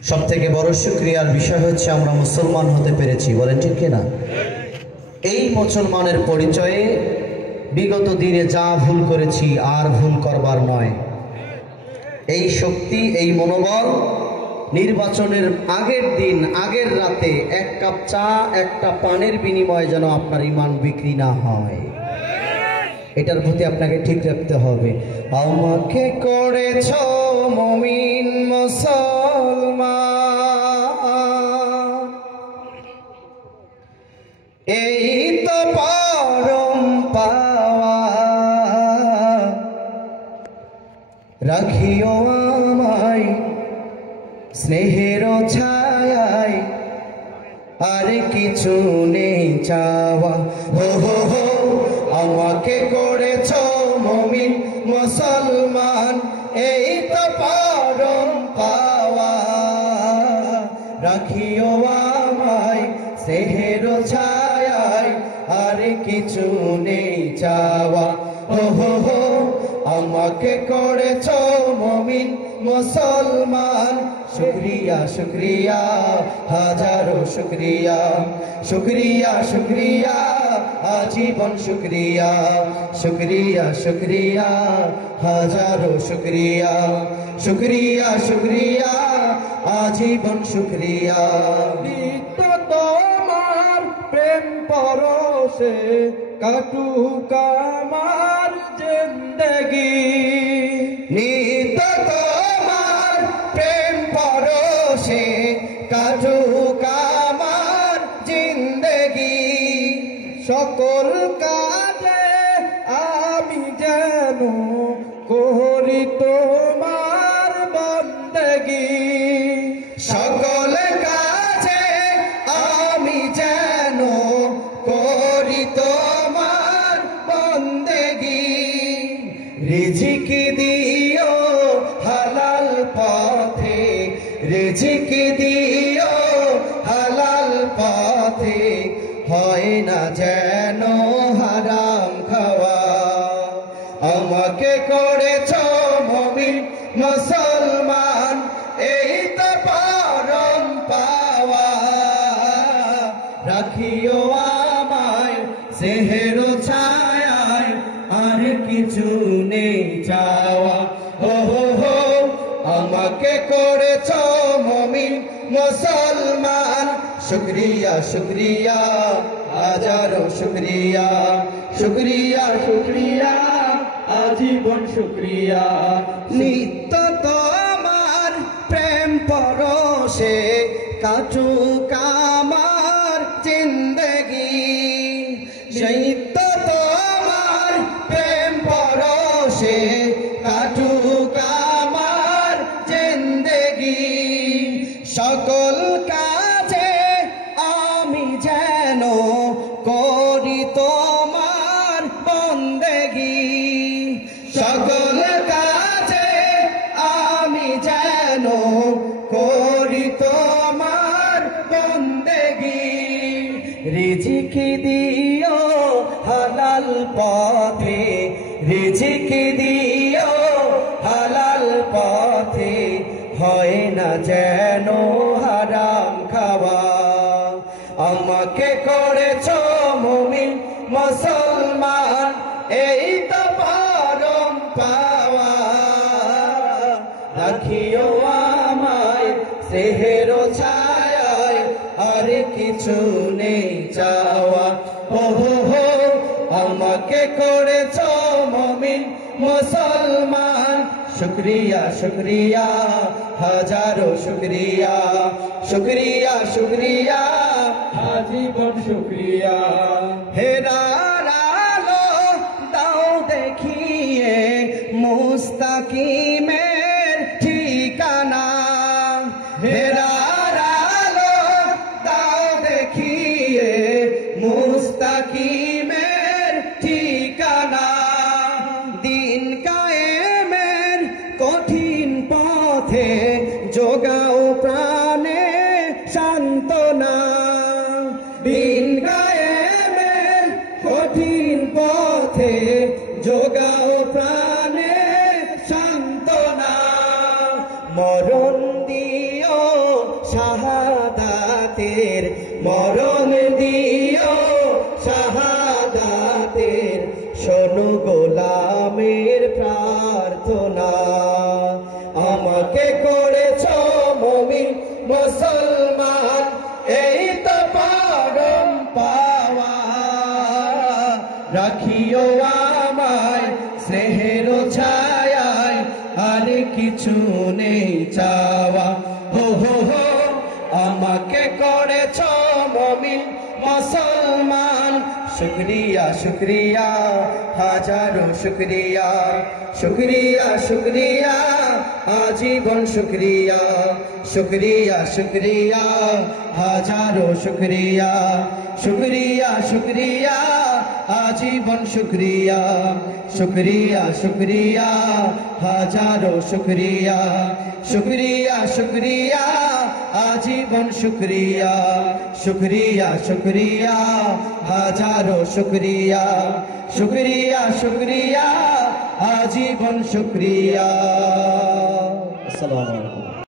সবথেকে বড় শুকরিয়ার বিষয় হচ্ছে আমরা মুসলমান হতে পেরেছি, বলেন ঠিক কিনা? এই মুসলমানের পরিচয়ে বিগত দিনে যা ভুল করেছি আর ভুল করবার নয়। এই শক্তি, এই মনোবল নির্বাচনের আগের দিন, আগের রাতে এক কাপ চা, একটা পানের বিনিময়ে যেন আপনার ঈমান বিক্রি না হয়, এটার প্রতি আপনাকে ঠিক রাখতে হবে। আমাকে করেছ মুমিন মুসলমান, এই তো পরম পাওয়া, রাখিও আমায় স্নেহের ছায়ায়, আর কিছু নেই চাওয়া। হো হো হো, আমাকে করেছ মুমিন মুসলমান, এই তো পরম পাওয়া, রাখিও আমায় স্নেহের ছায়ায়, আর কিছু নেই চাওয়া। হো হো হো, আমাকে করেছ মুমিন মুসলমান, শুকরিয়া শুকরিয়া হাজারো শুকরিয়া, শুকরিয়া শুকরিয়া আজীবন শুকরিয়া, শুকরিয়া শুকরিয়া হাজারো শুকরিয়া, শুকরিয়া শুকরিয়া আজীবন শুকরিয়া। নিত্য তোমার প্রেম পরশে কাটুক আমার জিন্দেগি, নিত্য তোমার প্রেম পরশে কাটুক আমার জিন্দেগি, সকল কাজে আমি যেন করি তোমার বন্দেগি, সকল কাজে আমি যেন করি তোমার বন্দেগি। রিজিক দিও হালাল পথে, রিজিক দিও হালাল পথে, হয় না যেন হারাম খাওয়া। আমাকে করেছ মুমিন মুসলমান, এই তো পরম পাওয়া, রাখিও আমায় স্নেহের ছায়ায়, আর কিছু নেই চাওয়া। হো হো হো, আমাকে করেছ মুমিন মুসলমান, শুকরিয়া শুকরিয়া হাজারো শুকরিয়া, শুকরিয়া শুকরিয়া আজীবন শুকরিয়া। নিত্য তোমার প্রেম পরশে কাটুক আমার জিন্দেগি, নিত্য তোমার প্রেম পরশে কাটুক আমার জিন্দেগি, সকল কাজে আমি যেন করি তোমার বন্দেগি, সকল কাজে আমি যেন করি তোমার বন্দেগি। রিজিক দিও হালাল পথে, রিজিক দিও হালাল পথে, হয় না যেন হারাম খাওয়া। আমাকে করেছ মুমিন মুসলমান, এই তো পরম পাওয়া, রাখিও আমায় স্নেহের ছায়ায়, আর কিছু নেই চাওয়া। হো হো হো, আমাকে করেছ মুমিন মুসলমান, শুকরিয়া শুকরিয়া হাজারো শুকরিয়া, শুকরিয়া শুকরিয়া আজীবন শুকরিয়া। হেরার আলো দাও দেখিয়ে মুস্তাকিমের ঠিকানা, হেরার আলো দাও দেখিয়ে মুস্তাকিমের ঠিকানা, দিন কায়েমের কঠিন পথে যোগাও প্রাণে সান্ত্বনা, দিন কায়েমের কঠিন পথে যোগাও প্রাণে সান্ত্বনা, মরণ দিও শাহাদাতের মরণ দিও শাহাদাতের শোনো গোলামের প্রার্থনা আমাকে করেছ মুমিন মুসলমান এই তো পরম পাওয়া রাখিও আমায় স্নেহের ছায়ায় আর কিছু নেই চাওয়া হো হো হো আমাকে করেছ মুমিন মুসলমান শুকরিয়া শুকরিয়া হাজারো শুকরিয়া শুকরিয়া শুকরিয়া আজীবন শুকরিয়া শুকরিয়া শুকরিয়া হাজারো শুকরিয়া শুকরিয়া শুকরিয়া আজীবন শুকরিয়া শুকরিয়া শুকরিয়া হাজারো শুকরিয়া শুকরিয়া শুকরিয়া আজীবন শুকরিয়া শুকরিয়া শুকরিয়া হাজারো শুকরিয়া শুকরিয়া শুকরিয়া আজীবন শুকরিয়া। আসসালামু আলাইকুম।